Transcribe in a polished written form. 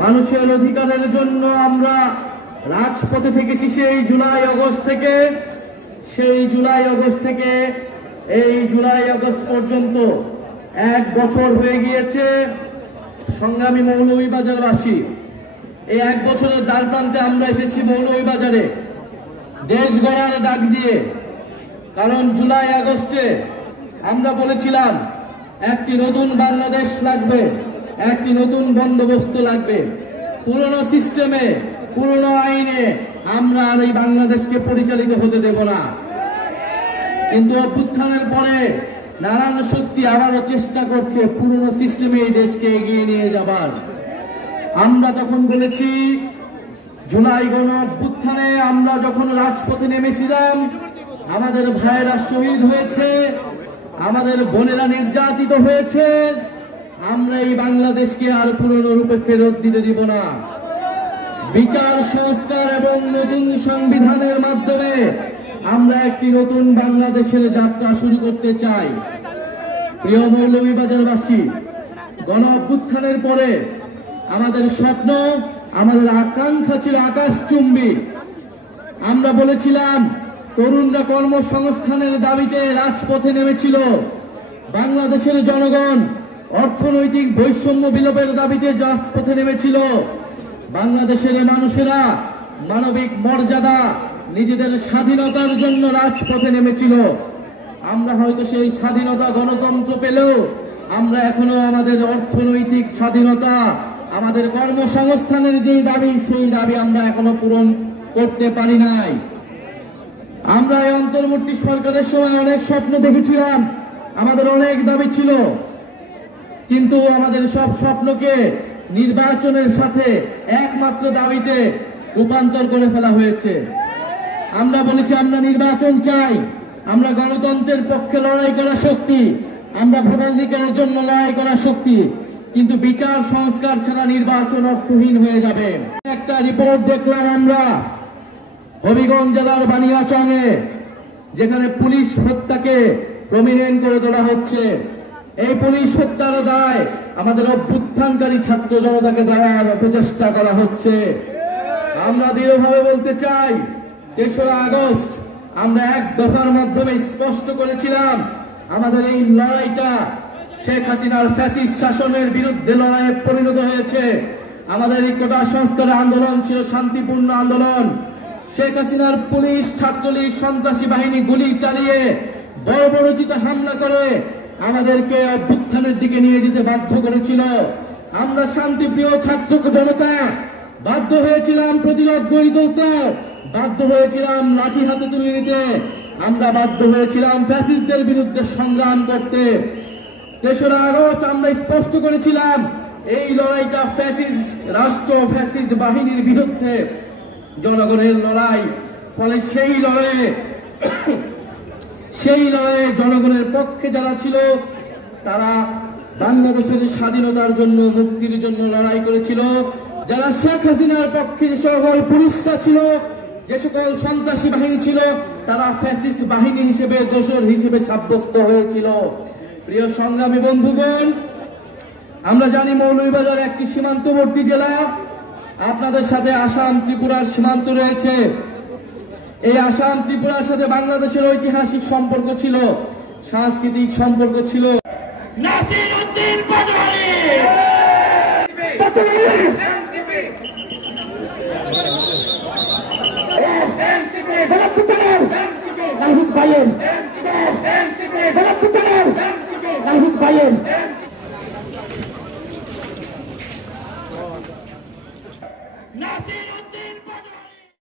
মানুষের অধিকারের জন্য আমরা রাজপথে থেকেছি সেই জুলাই আগস্ট থেকে এই জুলাই আগস্ট পর্যন্ত 1 বছর হয়ে গিয়েছে। সংগ্রামী মৌলভীবাজারবাসী, এই 1 বছরের দ্বার প্রান্তে আমরা এসেছি মৌলভীবাজারে দেশ গড়ার ডাক দিয়ে। কারণ জুলাই আগস্টে আমরা বলেছিলাম একটি নতুন বাংলাদেশ লাগবে, একটি নতুন বন্দোবস্ত লাগবে। পুরনো সিস্টেমে, পুরনো আইনে আমরা আর এই বাংলাদেশকে পরিচালিত হতে দেব না। কিন্তু অভ্যুত্থানের পরে নানান শক্তি আবারও চেষ্টা করছে পুরনো সিস্টেমে এই দেশকে এগিয়ে নিয়ে যাবার। আমরা তখন বলেছি, জুলাই গণ অভ্যুত্থানে আমরা যখন রাজপথে নেমেছিলাম, আমাদের ভাইয়েরা শহীদ হয়েছে, আমাদের বোনেরা নির্যাতিত হয়েছে। আমরা এই বাংলাদেশকে আর পুরনো রূপে ফেরত দিতে দিব না। বিচার সংস্কার এবং নতুন সংবিধানের মাধ্যমে আমরা একটি নতুন বাংলাদেশের যাত্রা শুরু করতে চাই। প্রিয় মৌলভীবাজারবাসী, গণ অভ্যুত্থানের পরে আমাদের স্বপ্ন, আমাদের আকাঙ্ক্ষা ছিল আকাশচুম্বী। আমরা বলেছিলাম তরুণরা কর্মসংস্থানের দাবিতে রাজপথে নেমেছিল, বাংলাদেশের জনগণ অর্থনৈতিক বৈষম্য বিলোপের দাবিতে রাজপথে নেমেছিল, বাংলাদেশের মানুষেরা মানবিক মর্যাদা, নিজেদের স্বাধীনতার জন্য রাজপথে নেমেছিল। আমরা হয়তো সেই স্বাধীনতা, গণতন্ত্র পেলেও আমরা এখনো আমাদের অর্থনৈতিক স্বাধীনতা, আমাদের কর্মসংস্থানের যে দাবি, সেই দাবি আমরা এখনো পূরণ করতে পারি নাই। আমরা এই অন্তর্বর্তী সরকারের সময় অনেক স্বপ্ন দেখেছিলাম, আমাদের অনেক দাবি ছিল, কিন্তু আমাদের সব স্বপ্নকে নির্বাচনের সাথে একমাত্র দাবিতে রূপান্তর করে ফেলা হয়েছে। আমরা বলেছি আমরা নির্বাচন চাই, আমরা গণতন্ত্রের পক্ষে লড়াই করা শক্তি, আমরা ভোটাধিকারের জন্য লড়াই করা শক্তি, কিন্তু বিচার সংস্কার ছাড়া নির্বাচন অর্থহীন হয়ে যাবে। একটা রিপোর্ট দেখলাম আমরা হবিগঞ্জ জেলার বানিয়াচংয়ে, যেখানে পুলিশ হত্যাকে প্রমিনেন্ট করে তোলা হচ্ছে। এই পুলিশ হত্যার দায় আমাদের অভ্যুত্থানকারী ছাত্র জনতাকে দেওয়ার প্রচেষ্টা করা হচ্ছে। আমরা দৃঢ়ভাবে বলতে চাই, 3রা আগস্ট আমরা এক দফার মাধ্যমে স্পষ্ট করেছিলাম আমাদের এই লড়াইটা শেখ হাসিনার ফ্যাসিস্ট শাসনের বিরুদ্ধে লড়াইয়ে পরিণত হয়েছে। আমাদের এই কোটা সংস্কারের আন্দোলন ছিল শান্তিপূর্ণ আন্দোলন। শেখ হাসিনার পুলিশ, ছাত্রলীগ, সন্ত্রাসী বাহিনী গুলি চালিয়ে বর্বরোচিত হামলা করে আমাদেরকে অভ্যুত্থানের দিকে নিয়ে যেতে বাধ্য করেছিল। আমরা শান্তিপ্রিয় ছাত্র জনতা বাধ্য হয়েছিলাম প্রতিরোধ গড়ে তুলতে, বাধ্য হয়েছিলাম লাঠি হাতে তুলে নিতে, আমরা বাধ্য হয়েছিলাম ফ্যাসিস্টদের বিরুদ্ধে সংগ্রাম করতে। 3রা আগস্ট আমরা স্পষ্ট করেছিলাম এই লড়াইটা ফ্যাসিস্ট রাষ্ট্র, ফ্যাসিস্ট বাহিনীর বিরুদ্ধে জনগণের লড়াই। ফলে সেই লড়াইয়ে জনগণের পক্ষে যারা ছিল তারা বাংলাদেশের স্বাধীনতার জন্য, মুক্তির জন্য লড়াই করেছিল। যারা শেখ হাসিনার পক্ষে যে সকল পুলিশরা ছিল, যে সকল সন্ত্রাসী বাহিনী ছিল, তারা ফ্যাসিস্ট বাহিনী হিসেবে, দোসর হিসেবে সাব্যস্ত হয়েছিল। প্রিয় সংগ্রামী বন্ধুগণ, আমরা জানি মৌলভীবাজার একটি সীমান্তবর্তী জেলা। আপনাদের সাথে আসাম, ত্রিপুরার সীমান্ত রয়েছে। এই আসাম, ত্রিপুরার সাথে বাংলাদেশের ঐতিহাসিক সম্পর্ক ছিল, সাংস্কৃতিক সম্পর্ক ছিল। নাসিরউদ্দিন পাটোয়ারি নাহিদ ভাইয়ের